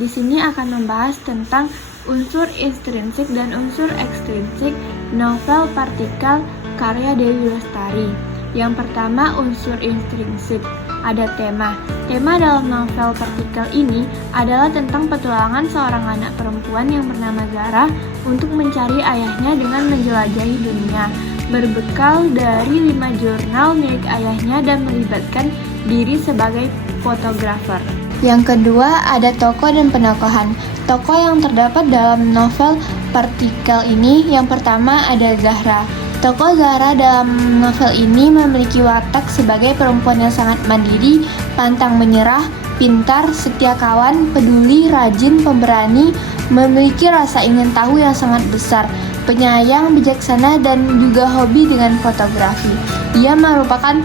Di sini akan membahas tentang unsur intrinsik dan unsur ekstrinsik novel Partikel karya Dewi Lestari. Yang pertama, unsur intrinsik. Ada tema. Tema dalam novel Partikel ini adalah tentang petualangan seorang anak perempuan yang bernama Zara untuk mencari ayahnya dengan menjelajahi dunia, berbekal dari 5 jurnal milik ayahnya dan melibatkan diri sebagai fotografer. Yang kedua, ada tokoh dan penokohan. Tokoh yang terdapat dalam novel Partikel ini, yang pertama ada Zahra. Tokoh Zahra dalam novel ini memiliki watak sebagai perempuan yang sangat mandiri, pantang menyerah, pintar, setia kawan, peduli, rajin, pemberani, memiliki rasa ingin tahu yang sangat besar, penyayang, bijaksana, dan juga hobi dengan fotografi. Dia merupakan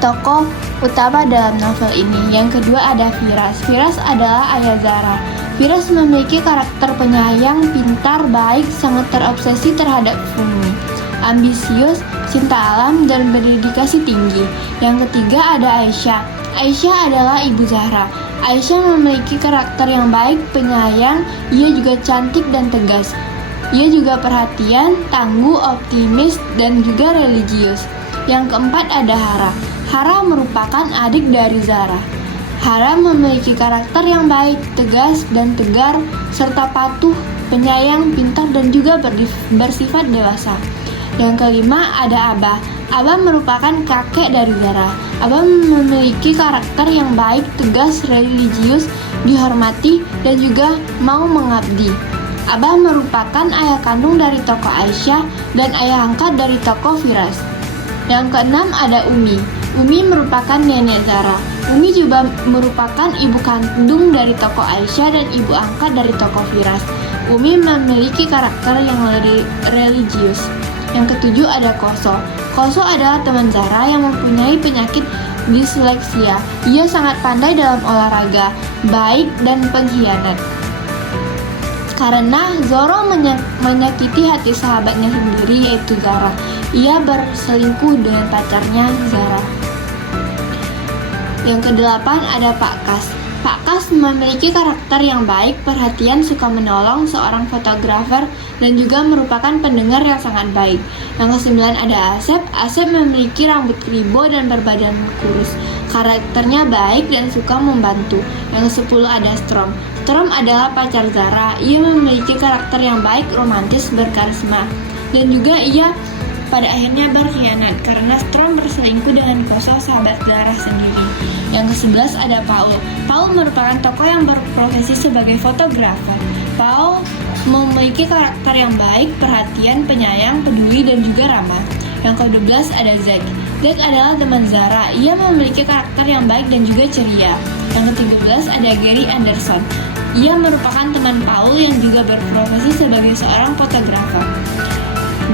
tokoh utama dalam novel ini. Yang kedua ada Firas. Firas adalah ayah Zara. Firas memiliki karakter penyayang, pintar, baik, sangat terobsesi terhadap bumi, ambisius, cinta alam, dan berdedikasi tinggi. Yang ketiga ada Aisyah. Aisyah adalah ibu Zahra. Aisyah memiliki karakter yang baik, penyayang, ia juga cantik dan tegas. Ia juga perhatian, tangguh, optimis, dan juga religius. Yang keempat ada Hara. Hara merupakan adik dari Zara. Hara memiliki karakter yang baik, tegas, dan tegar, serta patuh, penyayang, pintar, dan juga bersifat dewasa. Yang kelima ada Abah. Abah merupakan kakek dari Zara. Abah memiliki karakter yang baik, tegas, religius, dihormati, dan juga mau mengabdi. Abah merupakan ayah kandung dari tokoh Aisyah dan ayah angkat dari tokoh Firas. Yang keenam ada Umi. Umi merupakan nenek Zara. Umi juga merupakan ibu kandung dari tokoh Aisyah dan ibu angkat dari tokoh Firas. Umi memiliki karakter yang religius. Yang ketujuh ada Koso. Koso adalah teman Zara yang mempunyai penyakit disleksia. Ia sangat pandai dalam olahraga, baik dan pengkhianat. Karena Zoro menyakiti hati sahabatnya sendiri yaitu Zara, ia berselingkuh dengan pacarnya Zara. Yang kedelapan ada Pak Kas. Pak Kas memiliki karakter yang baik, perhatian, suka menolong, seorang fotografer, dan juga merupakan pendengar yang sangat baik. Yang kesembilan ada Asep. Asep memiliki rambut kribo dan berbadan kurus. Karakternya baik dan suka membantu. Yang kesepuluh ada Strom. Strom adalah pacar Zara. Ia memiliki karakter yang baik, romantis, berkarisma. Dan juga ia pada akhirnya berkhianat karena Strom berselingkuh dengan Koso, sahabat Zara sendiri. Yang ke-11 ada Paul. Paul merupakan tokoh yang berprofesi sebagai fotografer. Paul memiliki karakter yang baik, perhatian, penyayang, peduli, dan juga ramah. Yang ke-12 ada Zack. Zack adalah teman Zara. Ia memiliki karakter yang baik dan juga ceria. Yang ke-13 ada Gary Anderson. Ia merupakan teman Paul yang juga berprofesi sebagai seorang fotografer.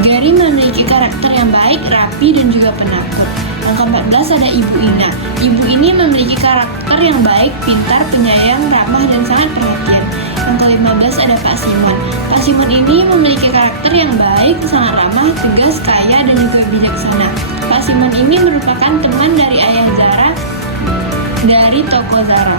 Gary memiliki karakter yang baik, rapi, dan juga penakut. Yang ke-14 ada Ibu Ina. Ibu ini memiliki karakter yang baik, pintar, penyayang, ramah, dan sangat perhatian. Yang ke-15 ada Pak Simon. Pak Simon ini memiliki karakter yang baik, sangat ramah, tegas, kaya, dan juga bijaksana. Pak Simon ini merupakan teman dari ayah Zara, dari toko Zara.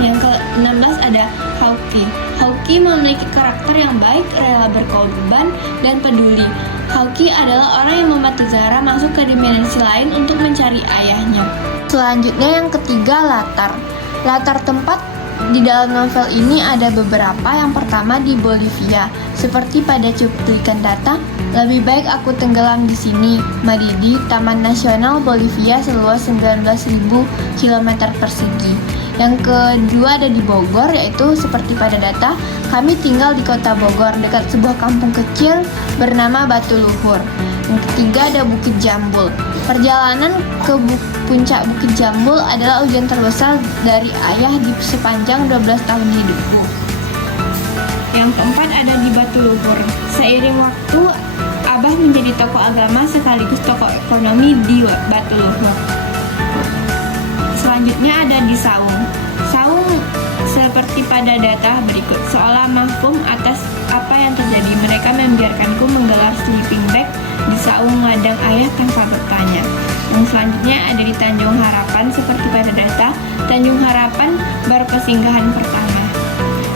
Yang ke-16 ada Hawky. Hawky memiliki karakter yang baik, rela berkorban, dan peduli. Hawky adalah orang yang membantu Zara masuk ke dimensi lain untuk mencari ayahnya. Selanjutnya yang ketiga latar. Latar tempat di dalam novel ini ada beberapa. Yang pertama di Bolivia. Seperti pada cuplikan data, lebih baik aku tenggelam di sini. Madidi, Taman Nasional Bolivia seluas 19.000 km persegi. Yang kedua ada di Bogor, yaitu seperti pada data, kami tinggal di kota Bogor dekat sebuah kampung kecil bernama Batu Luhur. Yang ketiga ada Bukit Jambul. Perjalanan ke puncak Bukit Jambul adalah ujian terbesar dari ayah di sepanjang 12 tahun hidupku. Yang keempat ada di Batu Luhur. Seiring waktu, Abah menjadi tokoh agama sekaligus tokoh ekonomi di Batu Luhur. Selanjutnya ada di Saung. Saung seperti pada data berikut, seolah mafhum atas apa yang terjadi. Mereka membiarkanku menggelar sleeping bag di saung ladang ayah tanpa bertanya. Yang selanjutnya ada di Tanjung Harapan seperti pada data. Tanjung Harapan baru persinggahan pertama.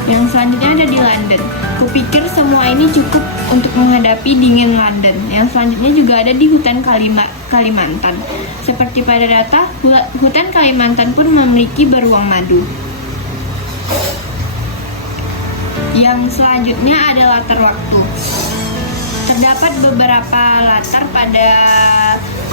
Yang selanjutnya ada di London. Kupikir semua ini cukup untuk menghadapi dingin London. Yang selanjutnya juga ada di hutan Kalimantan. Seperti pada data, hutan Kalimantan pun memiliki beruang madu. Yang selanjutnya ada latar waktu. Terdapat beberapa latar pada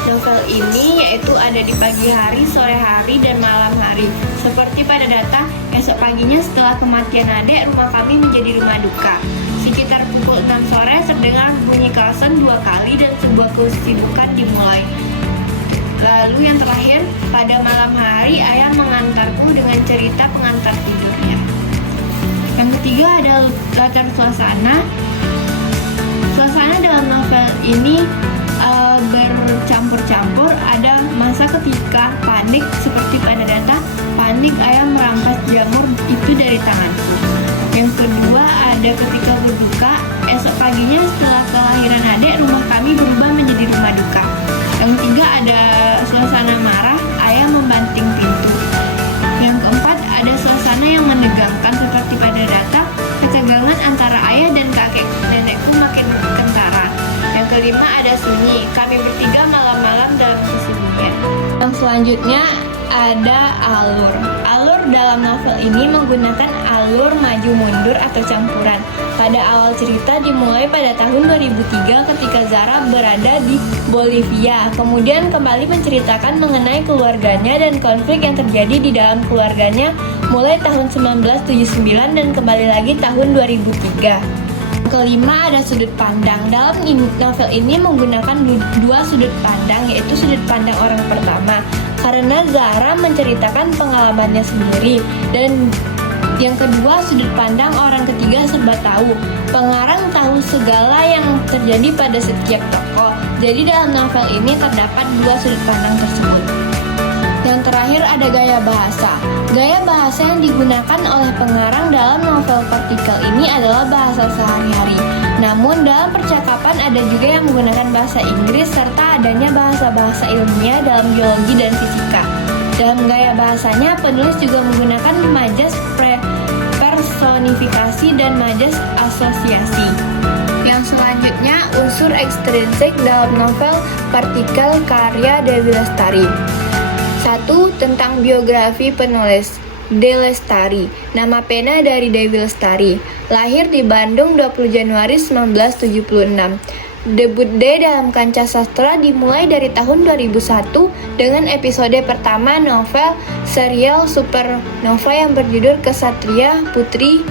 novel ini, yaitu ada di pagi hari, sore hari, dan malam hari. Seperti pada data, esok paginya setelah kematian adik, rumah kami menjadi rumah duka. Sekitar pukul 6 sore terdengar bunyi klakson 2 kali dan sebuah kesibukan dimulai. Lalu yang terakhir, pada malam hari ayah mengantarku dengan cerita pengantar tidurnya. Yang ketiga ada latar suasana. Suasana dalam novel ini bercampur-campur. Ada masa ketika panik, seperti pada data, panik ayah merampas jamur itu dari tanganku. Yang kedua ada ketika berduka. Esok paginya setelah kelahiran adik, rumah kami berubah menjadi rumah duka. Yang ketiga ada suasana marah, ayah membanting pintu. Yang keempat ada suasana yang menegangkan, seperti pada data, ketegangan antara ayah dan kakek nenekku makin kentara. Yang kelima ada sunyi, kami bertiga malam-malam dalam kesunyian. Yang selanjutnya ada alur. Alur dalam novel ini menggunakan alur maju mundur atau campuran. Pada awal cerita dimulai pada tahun 2003 ketika Zara berada di Bolivia. Kemudian kembali menceritakan mengenai keluarganya dan konflik yang terjadi di dalam keluarganya mulai tahun 1979 dan kembali lagi tahun 2003. Kelima ada sudut pandang. Dalam novel ini menggunakan dua sudut pandang, yaitu sudut pandang orang pertama karena Zara menceritakan pengalamannya sendiri, dan yang kedua sudut pandang orang ketiga serba tahu. Pengarang tahu segala yang terjadi pada setiap tokoh. Jadi dalam novel ini terdapat dua sudut pandang tersebut. Yang terakhir ada gaya bahasa. Gaya bahasa yang digunakan oleh pengarang dalam novel Partikel ini adalah bahasa sehari-hari. Namun dalam percakapan ada juga yang menggunakan bahasa Inggris serta adanya bahasa-bahasa ilmiah dalam biologi dan fisika. Dalam gaya bahasanya, penulis juga menggunakan majas personifikasi dan majas asosiasi. Yang selanjutnya, unsur ekstrinsik dalam novel Partikel karya Dewi Lestari. 1. Tentang biografi penulis. D. Lestari, nama pena dari Dewi Lestari. Lahir di Bandung 20 Januari 1976. Debut D dalam kancah sastra dimulai dari tahun 2001 dengan episode pertama novel serial Supernova yang berjudul Kesatria, Putri,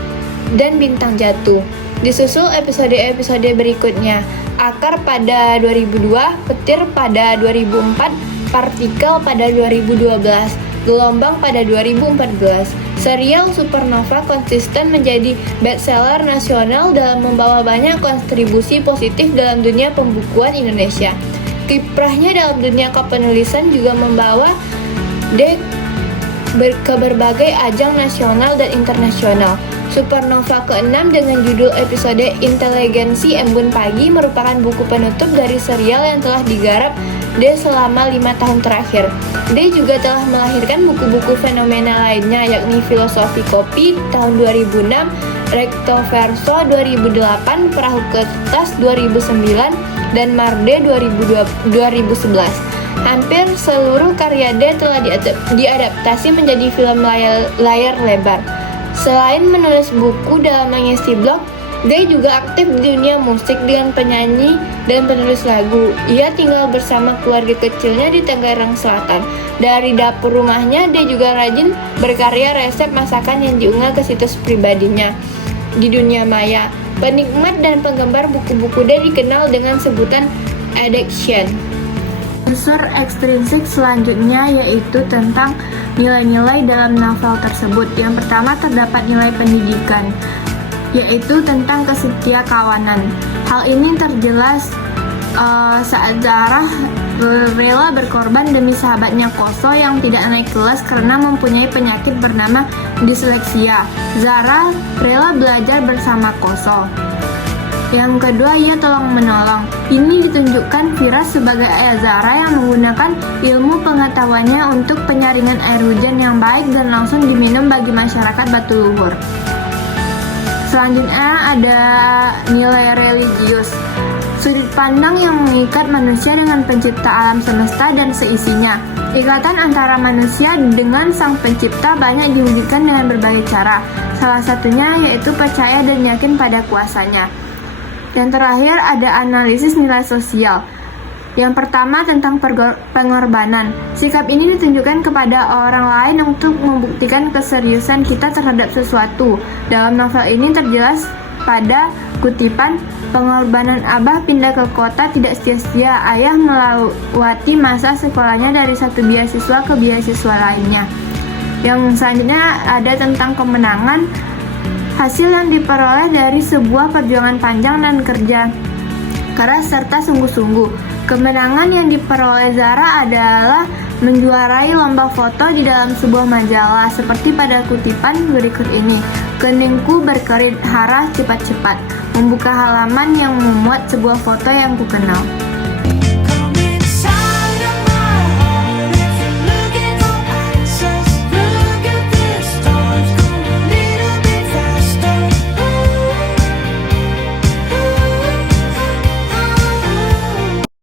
dan Bintang Jatuh. Disusul episode-episode berikutnya, Akar pada 2002, Petir pada 2004, Partikel pada 2012, Gelombang pada 2014. Serial Supernova konsisten menjadi bestseller nasional dalam membawa banyak kontribusi positif dalam dunia pembukuan Indonesia. Kiprahnya dalam dunia kepenulisan juga membawa D ke berbagai ajang nasional dan internasional. Supernova ke-6 dengan judul episode Inteligensi Embun Pagi merupakan buku penutup dari serial yang telah digarap D selama 5 tahun terakhir. D juga telah melahirkan buku-buku fenomena lainnya, yakni Filosofi Kopi tahun 2006, Recto Verso 2008, Perahu Kertas 2009, dan Marde 2011. Hampir seluruh karya D telah diadaptasi menjadi film layar lebar. Selain menulis buku dalam mengisi blog, D juga aktif di dunia musik dengan penyanyi dan penulis lagu. Ia tinggal bersama keluarga kecilnya di Tangerang Selatan. Dari dapur rumahnya, D juga rajin berkarya resep masakan yang diunggah ke situs pribadinya di dunia maya. Penikmat dan penggemar buku-buku D dikenal dengan sebutan addiction. Unsur ekstrinsik selanjutnya yaitu tentang nilai-nilai dalam novel tersebut. Yang pertama terdapat nilai pendidikan, yaitu tentang kesetiakawanan. Hal ini terjelas saat Zara rela berkorban demi sahabatnya Koso yang tidak naik kelas karena mempunyai penyakit bernama disleksia. Zara rela belajar bersama Koso. Yang kedua, ia tolong-menolong. Ini ditunjukkan Firas sebagai ayah Zara yang menggunakan ilmu pengetahuannya untuk penyaringan air hujan yang baik dan langsung diminum bagi masyarakat Batu Luhur. Selanjutnya ada nilai religius. Sudut pandang yang mengikat manusia dengan pencipta alam semesta dan seisinya. Ikatan antara manusia dengan sang pencipta banyak diwujudkan dengan berbagai cara. Salah satunya yaitu percaya dan yakin pada kuasanya. Dan terakhir ada analisis nilai sosial. Yang pertama tentang pengorbanan. Sikap ini ditunjukkan kepada orang lain untuk membuktikan keseriusan kita terhadap sesuatu. Dalam novel ini terjelas pada kutipan, pengorbanan Abah pindah ke kota tidak sia-sia. Ayah melewati masa sekolahnya dari satu beasiswa ke beasiswa lainnya. Yang selanjutnya ada tentang kemenangan, hasil yang diperoleh dari sebuah perjuangan panjang dan kerja keras serta sungguh-sungguh. Kemenangan yang diperoleh Zara adalah menjuarai lomba foto di dalam sebuah majalah, seperti pada kutipan berikut ini. Keningku berkerit, hara cepat-cepat, membuka halaman yang memuat sebuah foto yang kukenal.